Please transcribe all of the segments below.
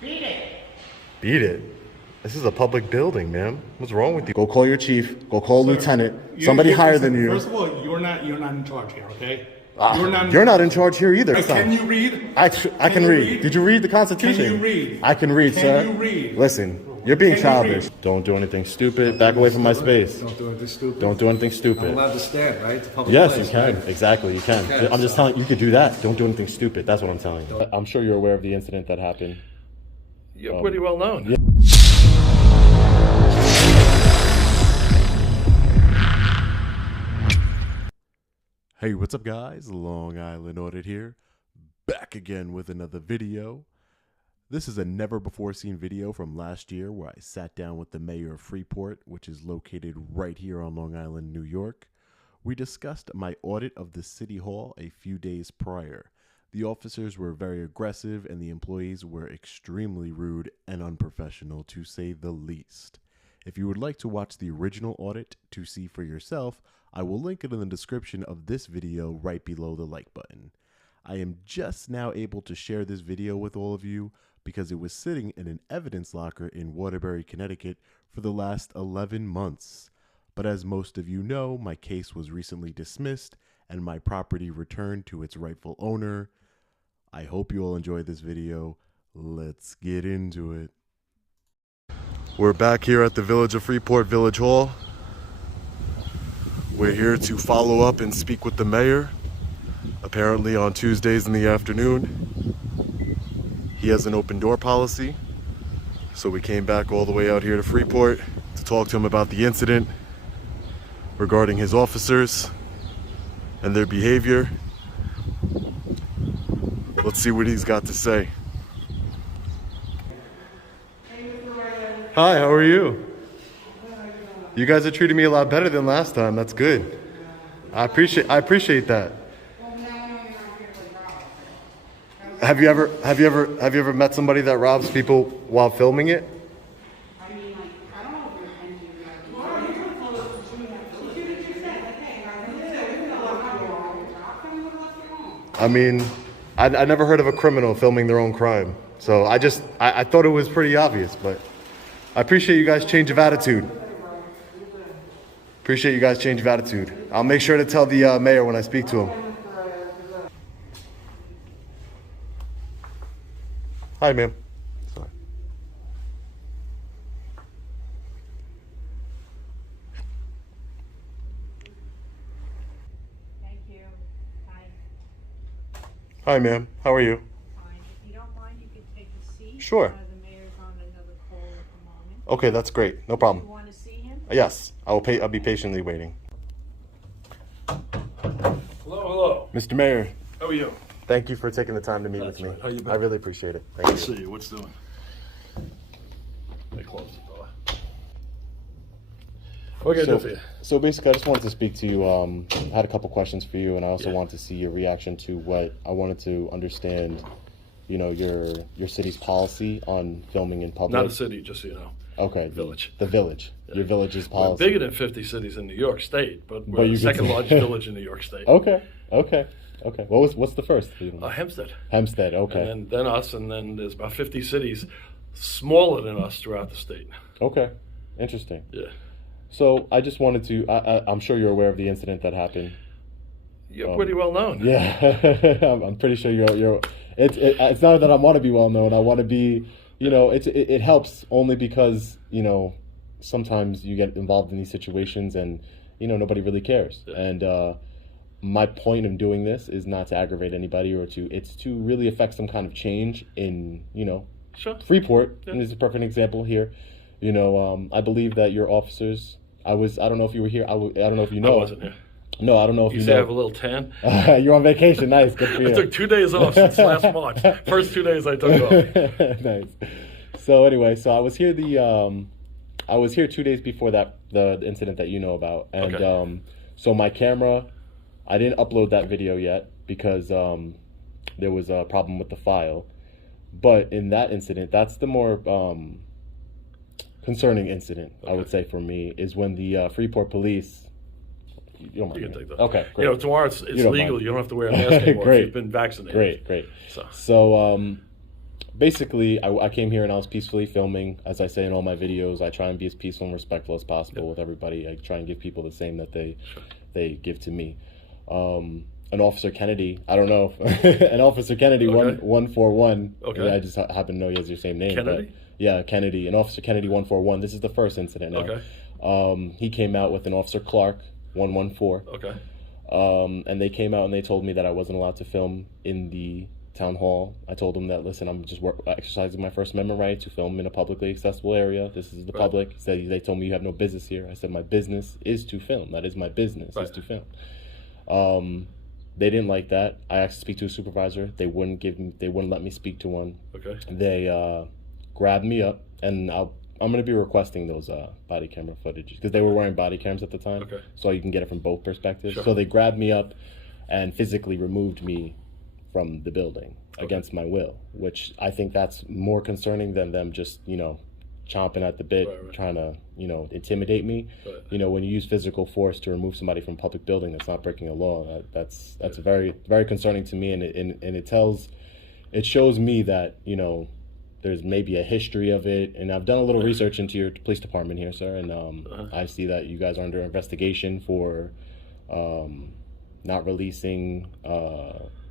Beat it. Beat it? This is a public building, man. What's wrong with you? Go call your chief. Go call lieutenant. Somebody higher than you. First of all, you're not in charge here, okay? You're not in charge here either. Can you read? I can read. Did you read the Constitution? Can you read? I can read, sir. Can you read? Listen, you're being childish. Don't do anything stupid. Back away from my space. Don't do anything stupid. Don't do anything stupid. I'm allowed to stand, right? It's a public Yes, place, you can. right? Exactly, you can. Okay, I'm just telling you, you could do that. Don't do anything stupid. That's what I'm telling you. I'm sure you're aware of the incident that happened. You're pretty well known. Yeah. Hey, what's up, guys? Long Island Audit here, back again with another video. This is a never-before-seen video from last year where I sat down with the Mayor of Freeport, which is located right here on Long Island, New York. We discussed my audit of the City Hall a few days prior. The officers were very aggressive and the employees were extremely rude and unprofessional, to say the least. If you would like to watch the original audit to see for yourself, I will link it in the description of this video right below the like button. I am just now able to share this video with all of you because it was sitting in an evidence locker in Waterbury, Connecticut for the last 11 months. But as most of you know, my case was recently dismissed and my property returned to its rightful owner. I hope you all enjoyed this video. Let's get into it. We're back here at the Village of Freeport Village Hall. We're here to follow up and speak with the mayor. Apparently on Tuesdays in the afternoon, he has an open door policy. So we came back all the way out here to Freeport to talk to him about the incident regarding his officers and their behavior. Let's see what he's got to say. Hi, how are you? You guys are treating me a lot better than last time. That's good. I appreciate that. Have you ever met somebody that robs people while filming it? I mean, I never heard of a criminal filming their own crime. So I thought it was pretty obvious, but I appreciate you guys' change of attitude. Appreciate you guys' change of attitude. I'll make sure to tell the mayor when I speak to him. Hi, ma'am. Sorry. Thank you. Hi. Hi, ma'am. How are you? Fine. If you don't mind, you could take a seat. Sure. The mayor's on another call at the moment. Okay, that's great. No You problem. want to see him? Yes, I'll be patiently waiting. Hello. Mr. Mayor, How are you? thank you for taking the time to meet with me. right. How you been? I really appreciate it. Thank Let's you. see, what's doing? They close the door. What can I do for you? So basically, I just wanted to speak to you. I had a couple questions for you, and I also wanted to see your reaction to what I wanted to understand. You know, your city's policy on filming in public. Not a city, just so you know. Okay. Village. The village. Your village's We're policy. bigger than 50 cities in New York State, but we're you the get second to- largest village in New York State. Okay. What's the first? Hempstead. Hempstead. Okay. And then us, and then there's about 50 cities smaller than us throughout the state. Okay. Interesting. Yeah. So I just wanted to. I'm sure you're aware of the incident that happened. You're pretty well known. Yeah, I'm pretty sure you're. It's not that I want to be well known. I want to be. You know, it helps only because sometimes you get involved in these situations and nobody really cares. Yeah. And my point of doing this is not to aggravate anybody it's to really affect some kind of change in Sure. Freeport. Yeah. And this is a perfect example here. I believe that your officers. I don't know if you were here. I don't know if you know. I wasn't here. No, I don't know if you You know. say I have a little tan? You're on vacation. Nice. Good for you. I took 2 days off since last March. First 2 days I took off. Nice. So anyway, I was here I was here 2 days before the incident that you know about, and Okay. So my camera, I didn't upload that video yet because there was a problem with the file. But in that incident, that's the more concerning incident, I would say, for me, is when the Freeport police. You don't mind. You can take that. Okay, great. Tomorrow it's don't legal. mind. You don't have to wear a mask anymore Great. if you've been vaccinated. Great. So So basically, I came here and I was peacefully filming. As I say in all my videos, I try and be as peaceful and respectful as possible with everybody. I try and give people the same that they give to me. An Officer Kennedy, I don't know, an Officer Kennedy, Okay. 141. Okay. I just happen to know he has your same name. Kennedy? But yeah, Kennedy, an Officer Kennedy 141. This is the first incident now. Okay. He came out with an Officer Clark 114. Okay. And they came out and they told me that I wasn't allowed to film in the town hall. I told them that, listen, I'm just exercising my First Amendment right to film in a publicly accessible area. This is the Right. public. They told me you have no business here. I said my business is to film. That is my business, is Right. to film. They didn't like that. I asked to speak to a supervisor. They wouldn't let me speak to one. Okay. They grabbed me up, and I'm going to be requesting those body camera footage because they were wearing body cams at the time. Okay. So you can get it from both perspectives. Sure. So they grabbed me up and physically removed me from the building against my will, which I think that's more concerning than them just, chomping at the bit, Right. trying to, intimidate me. Right. When you use physical force to remove somebody from a public building, that's not breaking a law. That's very, very concerning to me, and it shows me that, there's maybe a history of it, and I've done a little research into your police department here, sir, and I see that you guys are under investigation for not releasing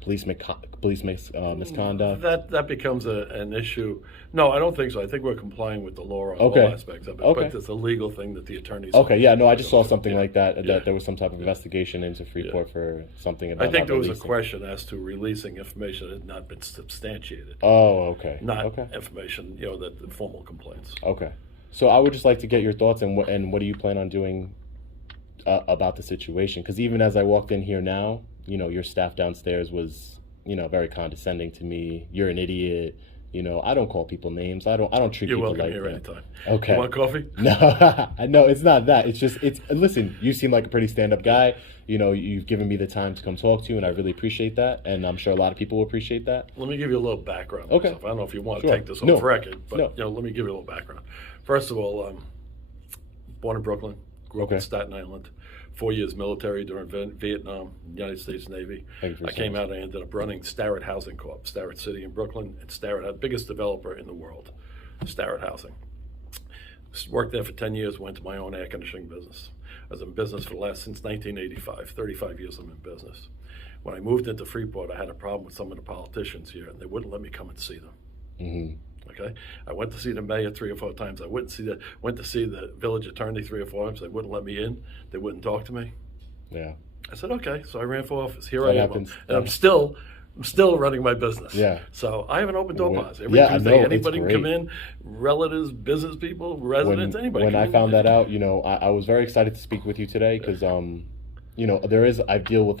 police misconduct. That becomes an issue. No, I don't think so. I think we're complying with the law on Okay. all aspects of it. Okay. But it's a legal thing that the attorneys. Okay, yeah, no, I just saw something Yeah. like that Yeah. there was some type of investigation into Freeport for something about I think not there was a releasing. question as to releasing information that had not been substantiated, Oh, okay. not Okay. information, that the formal complaints. Okay. So I would just like to get your thoughts and what do you plan on doing about the situation? Because even as I walked in here now, your staff downstairs was, very condescending to me. You're an idiot. I don't call people names. I don't treat You're people welcome like here that. anytime. Okay. You want coffee? No, it's not that. Listen, you seem like a pretty stand-up guy. You've given me the time to come talk to you, and I really appreciate that. And I'm sure a lot of people will appreciate that. Let me give you a little background. Okay. Myself. I don't know if you want to Sure. take this No. off record, but No. let me give you a little background. First of all, born in Brooklyn, grew up in Okay. Staten Island. 4 years military during Vietnam, United States Navy. Thank you for I came saying. out and I ended up running Starrett Housing Corp, Starrett City in Brooklyn, and Starrett, biggest developer in the world, Starrett Housing. Worked there for 10 years, went to my own air conditioning business. I was in business since 1985, 35 years I'm in business. When I moved into Freeport, I had a problem with some of the politicians here, and they wouldn't let me come and see them. Mm-hmm. Okay, I went to see the mayor 3 or 4 times. I went to see the village attorney 3 or 4 times. They wouldn't let me in. They wouldn't talk to me. Yeah. I said, okay, so I ran for office. Here That I am, happens. and I'm still running my business. Yeah. So I have an open door When- policy. Every yeah, I Tuesday, know, it's anybody can come great. in, relatives, business people, residents, anybody. When can I come found in. that out, I was very excited to speak with you today because, I deal with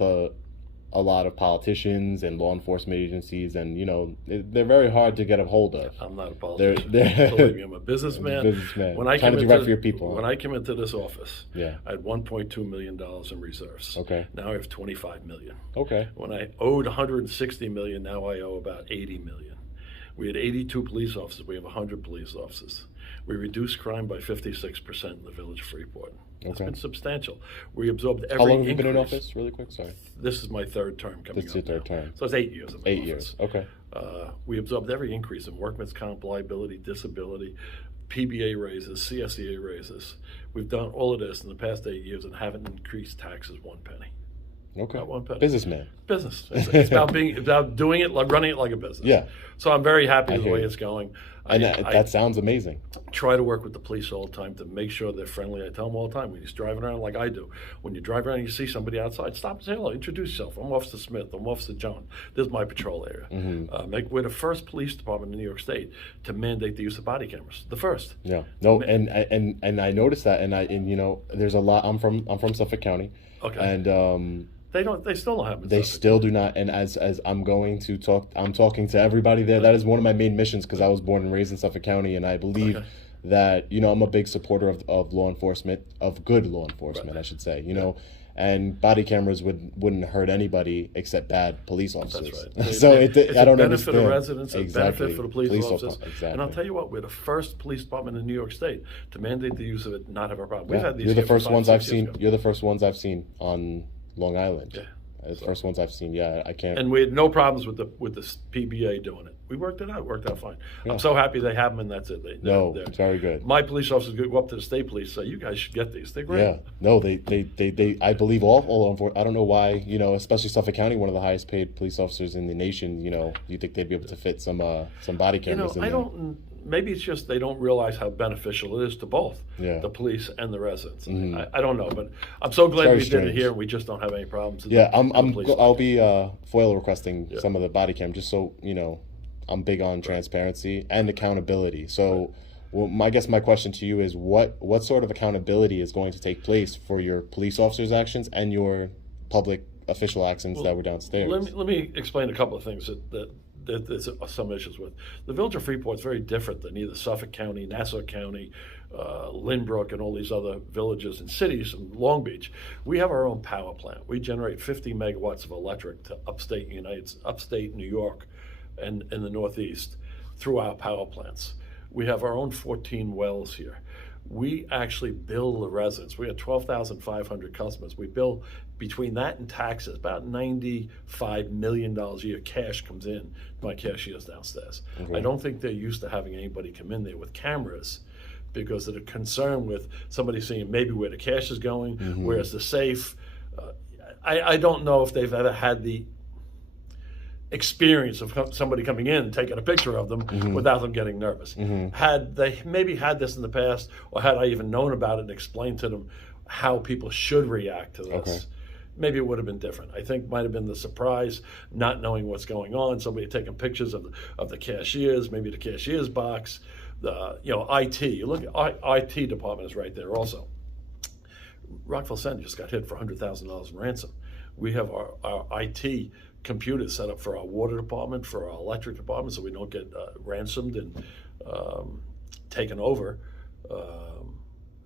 a lot of politicians and law enforcement agencies, and they're very hard to get a hold of. I'm not a politician. they're- Believe me, I'm a businessman. Businessman. When I Trying came to do right into for your people. When I came into this office, Yeah. I had $1.2 million in reserves. Okay. Now I have $25 million. Okay. When I owed $160 million, now I owe about $80 million. We had 82 police officers. We have 100 police officers. We reduced crime by 56% in the village of Freeport. It's Okay. been substantial. We absorbed every How long have you been in increase. office? Really quick, sorry. This is my 3rd term coming This is up your 3rd now. term. So it's 8 years in the 8 office. years. Okay. We absorbed every increase in workman's comp, liability, disability, PBA raises, CSEA raises. We've done all of this in the past 8 years and haven't increased taxes 1 penny. Okay. Not 1 penny. Businessman. Business. It's about doing it, like running it like a business. Yeah. So I'm very happy I with the hear way you. it's going. And I that sounds amazing. try to work with the police all the time to make sure they're friendly. I tell them all the time, when you're driving around like I do, when you drive around and you see somebody outside, stop and say hello, introduce yourself. I'm Officer Smith, I'm Officer Jones. This is my patrol area. Mm-hmm. We're the first police department in New York State to mandate the use of body cameras. The first. Yeah. No, and I noticed that, and there's a lot. I'm from Suffolk County. Okay. And They still don't have it. they still do not. And as I'm talking to everybody there. That is one of my main missions because I was born and raised in Suffolk County, and I believe Okay. that I'm a big supporter of law enforcement, of good law enforcement, I should say. And body cameras wouldn't hurt anybody except bad police officers. That's right. So it's I don't a benefit understand. of residents, a Exactly. benefit for the police officers. Exactly. And I'll tell you what, we're the first police department in New York State to mandate the use of it, not have a problem. We've Yeah. had these You're the here for first 5, ones 6 I've years seen. ago. You're the first ones I've seen on Long Island. Yeah. The first ones I've seen, yeah, I can't. And we had no problems with the PBA doing it. We worked it out. It worked out fine. Yeah. I'm so happy they have them, and that's it. They're It's very good. My police officers go up to the state police, say, "You guys should get these. They're great." Yeah, no, they I believe all of them. I don't know why, especially Suffolk County, one of the highest paid police officers in the nation. You think they'd be able to fit some body cameras in I there? don't. Maybe it's just they don't realize how beneficial it is to both Yeah. the police and the residents. I don't know, but I'm so glad very we did strange. it here. We just don't have any problems. Yeah, with the police. I'll be FOIL requesting some of the body cam just so I'm big on transparency and accountability. So, I guess my question to you is what sort of accountability is going to take place for your police officers' actions and your public official actions that were downstairs? Let me explain a couple of things that there's some issues with. The Village of Freeport is very different than either Suffolk County, Nassau County, Lynbrook, and all these other villages and cities in Long Beach. We have our own power plant. We generate 50 megawatts of electric to upstate New York and in the Northeast through our power plants. We have our own 14 wells here. We actually bill the residents. We have 12,500 customers. We bill between that and taxes about $95 million a year. Cash comes in to my cashiers downstairs. Okay. I don't think they're used to having anybody come in there with cameras because they're concerned with somebody seeing maybe where the cash is going, where's the safe. I don't know if they've ever had the experience of somebody coming in and taking a picture of them without them getting nervous. Had they maybe had this in the past, or had I even known about it and explained to them how people should react to this, maybe it would have been different. I think might have been the surprise, not knowing what's going on, somebody taking pictures of the cashiers, maybe the cashier's box, the IT. You look at IT department is right there also. Rockville Center just got hit for $100,000 in ransom. We have our IT computers set up for our water department, for our electric department, so we don't get ransomed and taken over.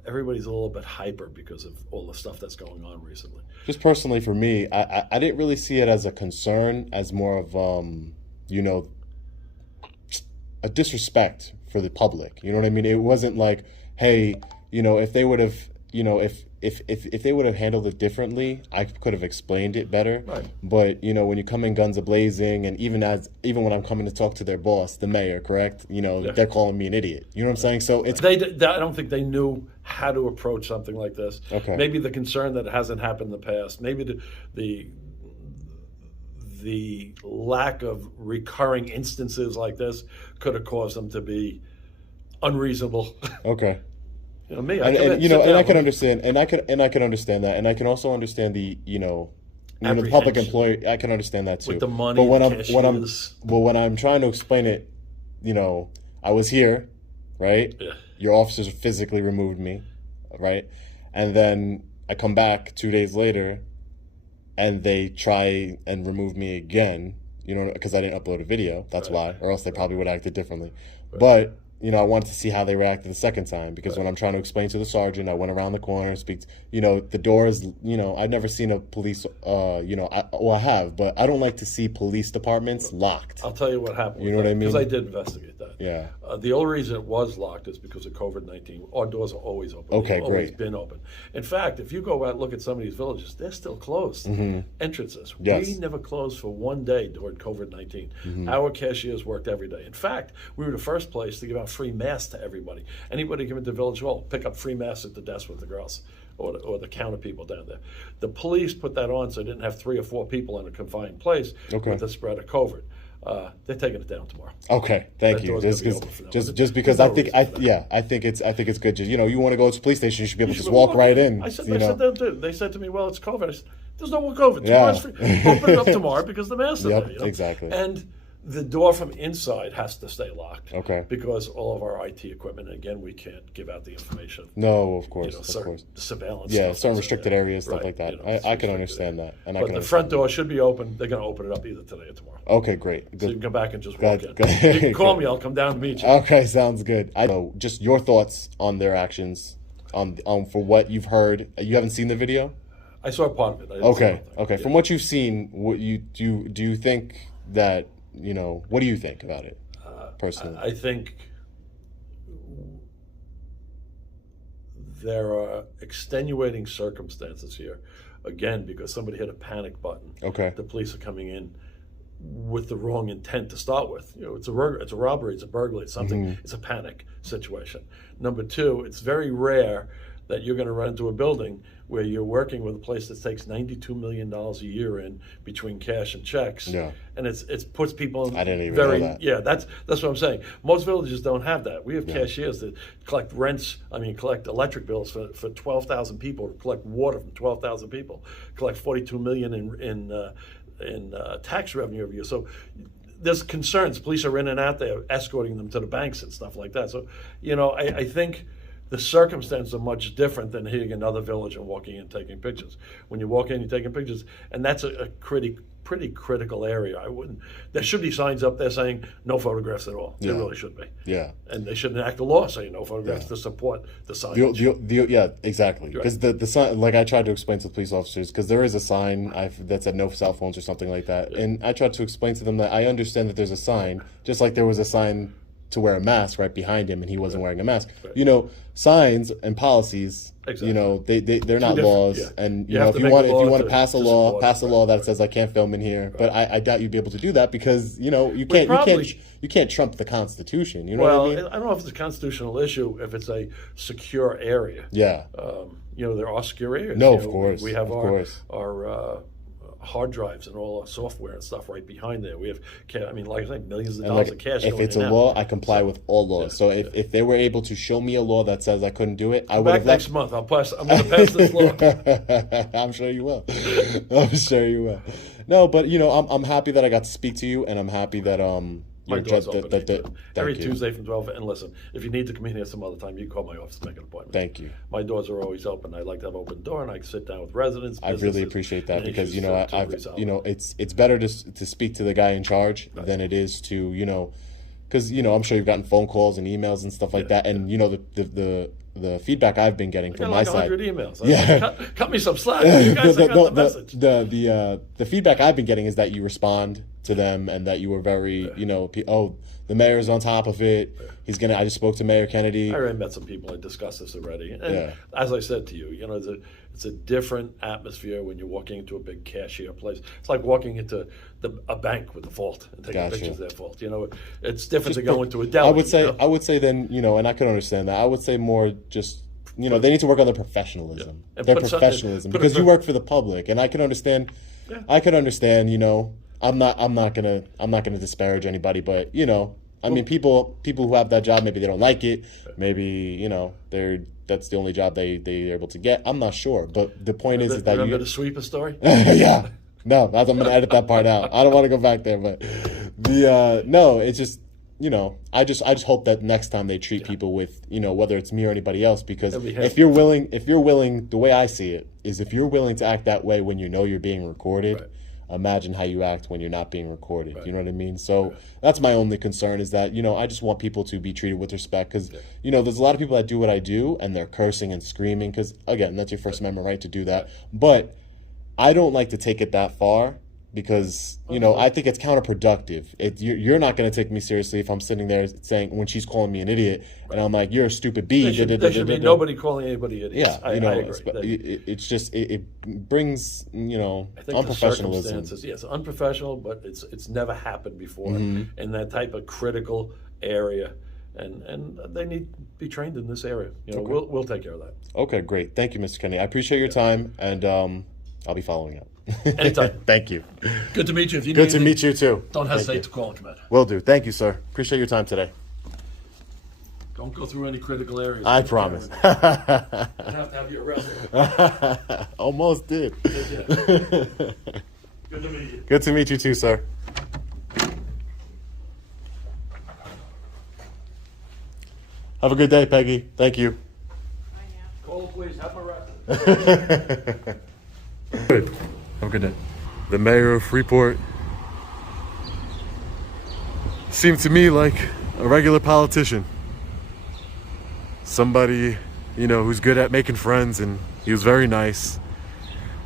Everybody's a little bit hyper because of all the stuff that's going on recently. Just personally for me, I didn't really see it as a concern, as more of a disrespect for the public. You know what I mean? It wasn't like, hey, if they would have, if they would have handled it differently, I could have explained it better. Right. But when you come in guns a-blazing, and even when I'm coming to talk to their boss, the mayor, correct? They're calling me an idiot. You know what I'm saying? So it's I don't think they knew how to approach something like this. Okay. Maybe the concern that it hasn't happened in the past. Maybe the lack of recurring instances like this could have caused them to be unreasonable. okay. Me, I can understand, and I can understand that, and I can also understand the the public employee. I can understand that too. with the money, but when I'm trying to explain it, I was here, right? Yeah. Your officers physically removed me, right? And then I come back 2 days later, and they try and remove me again, because I didn't upload a video. That's why, or else they probably would have acted differently. But I wanted to see how they reacted the second time, because when I'm trying to explain to the sergeant, I went around the corner, the doors, I've never seen a police, I have, but I don't like to see police departments locked. I'll tell you what happened. You know what I mean? Because I did investigate that. Yeah. The only reason it was locked is because of COVID-19. Our doors are always open. Okay, They've always great. been open. In fact, if you go out and look at some of these villages, they're still closed. Entrances. Yes. We never closed for one day during COVID-19. Our cashiers worked every day. In fact, we were the first place to give out free masks to everybody. Anybody come into Village Hall, pick up free masks at the desk with the girls or the counter people down there. The police put that on so they didn't have 3 or 4 people in a confined place with the spread of COVID. They're taking it down tomorrow. Okay, thank you. door's gonna be open for them. Just because There's I no think reason for that. I think it's good. Just you want to go to the police station, you should be able to You just should walk right in. I said, you know? they said to me, well, it's COVID. I said, there's no more COVID. Yeah. Tomorrow's free. Open it up tomorrow because the masks are Yep, there. exactly. And the door from inside has to stay locked. Okay. Because all of our IT equipment, again, we can't give out the information. No, of course, Certain surveillance. Yeah, stuff certain that's in restricted there. areas, stuff Right, like that. it's I can restricted understand area. that, and I But can the understand front door should be open. They're going to open it up either today or tomorrow. Okay, great. So Good. you can come back and just walk Good, in. good. You can call Good. me. I'll come down and meet you. Okay, sounds good. I know. Just your thoughts on their actions, on for what you've heard. You haven't seen the video? I saw part of it. I didn't see the Okay, whole thing. okay. Yeah. From what you've seen, what do you think that what do you think about it personally? I think there are extenuating circumstances here. again, because somebody hit a panic button. Okay. The police are coming in with the wrong intent to start with. It's a robbery, it's a burglary, it's something. It's a panic situation. Number two, it's very rare that you're going to run into a building where you're working with a place that takes $92 million a year in between cash and checks. Yeah. And it puts people in I didn't even very, know that. yeah, that's what I'm saying. Most villages don't have that. We have cashiers that collect collect electric bills for 12,000 people, collect water from 12,000 people, collect $42 million in tax revenue every year. So there's concerns. Police are in and out there escorting them to the banks and stuff like that. So, I think the circumstances are much different than hitting another village and walking in and taking pictures. When you walk in, you're taking pictures, and that's a pretty critical area. There should be signs up there saying no photographs at all. Yeah. There really should be. Yeah. And they shouldn't enact a law saying no photographs to support the signage. Yeah, exactly. Because the sign, like I tried to explain to the police officers, because there is a sign that said no cell phones or something like that, and I tried to explain to them that I understand that there's a sign, just like there was a sign to wear a mask right behind him, and he wasn't wearing a mask. Right. Signs and policies. Exactly. They're not laws, and if you want to pass a law that says I can't film in here. Right. But I doubt you'd be able to do that because you can't trump the Constitution. You know what I mean? I don't know if it's a constitutional issue if it's a secure area. Yeah. There are secure areas. No, of course. We have our hard drives and all our software and stuff right behind there. We have, like I said, millions of dollars of cash. If it's a law, I comply with all laws. So if they were able to show me a law that says I couldn't do it, I would have next month. I'm going to pass this law. I'm sure you will. I'm sure you will. No, but I'm happy that I got to speak to you, and I'm happy that my door's open every you. Tuesday from 12. And listen, if you need to come in here some other time, you can call my office to make an appointment. Thank you. My doors are always open. I like to have open door, and I can sit down with residents. I really appreciate that because it's better to speak to the guy in charge than it is to because I'm sure you've gotten phone calls and emails and stuff like that, and the feedback I've been getting from my side. 100 emails. Yeah. Cut me some slack. You guys got the message. The feedback I've been getting is that you respond to them and that you were very, the mayor's on top of it. I just spoke to Mayor Kennedy. I already met some people. I discussed this already. And as I said to you, it's a different atmosphere when you're walking into a big cashier place. It's like walking into a bank with the vault and taking pictures of their vault. It's different to go into a deli. I would say then, and I could understand that. I would say more just, they need to work on their professionalism. Yeah. Their professionalism. Because you work for the public, and I can understand. Yeah. I can understand. I'm not gonna disparage anybody, but people who have that job, maybe they don't like it, maybe that's the only job they're able to get. I'm not sure, but the point is that remember the sweeper story? Yeah, no, I'm gonna edit that part out. I don't want to go back there, but no, it's just I just hope that next time they treat people with whether it's me or anybody else, because if you're willing, the way I see it is if you're willing to act that way when you're being recorded. Right. Imagine how you act when you're not being recorded. Right. You know what I mean? So that's my only concern is that, I just want people to be treated with respect because, there's a lot of people that do what I do and they're cursing and screaming because, again, that's your First Amendment right to do that. But I don't like to take it that far because, I think it's counterproductive. You're not going to take me seriously if I'm sitting there saying, when she's calling me an idiot, and I'm like, you're a stupid bee. There should be nobody calling anybody idiots. Yeah, I agree. It's just, it brings, I think unprofessionalism. Yes, unprofessional, but it's never happened before in that type of critical area. And they need to be trained in this area. We'll take care of that. Okay, great. Thank you, Mr. Kenny. I appreciate your time, and I'll be following up. Anytime. Thank you. Good to meet you. If you Good to meet you too. Don't hesitate to call and come in. Will do. Thank you, sir. Appreciate your time today. Don't go through any critical areas. I promise. I have to have you arrested. Almost did. Good to meet you. Good to meet you too, sir. Have a good day, Peggy. Thank you. Call the police. Have them arrested. Good. Have a good day. The mayor of Freeport seemed to me like a regular politician. Somebody, who's good at making friends, and he was very nice.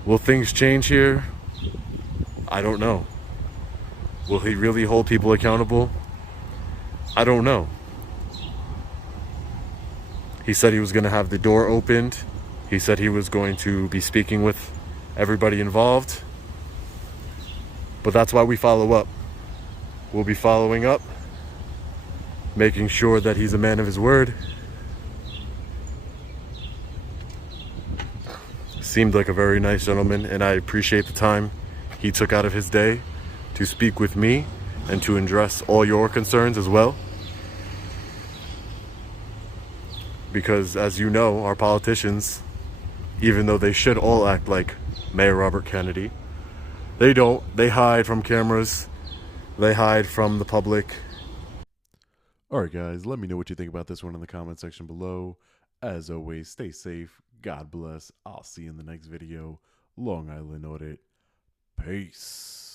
Will things change here? I don't know. Will he really hold people accountable? I don't know. He said he was going to have the door opened. He said he was going to be speaking with everybody involved. But that's why we follow up. We'll be following up, making sure that he's a man of his word. Seemed like a very nice gentleman, and I appreciate the time he took out of his day to speak with me and to address all your concerns as well. Because as you know, our politicians, even though they should all act like Mayor Robert Kennedy, they don't. They hide from cameras. They hide from the public. Alright guys, let me know what you think about this one in the comment section below. As always, stay safe. God bless. I'll see you in the next video. Long Island Audit. Peace.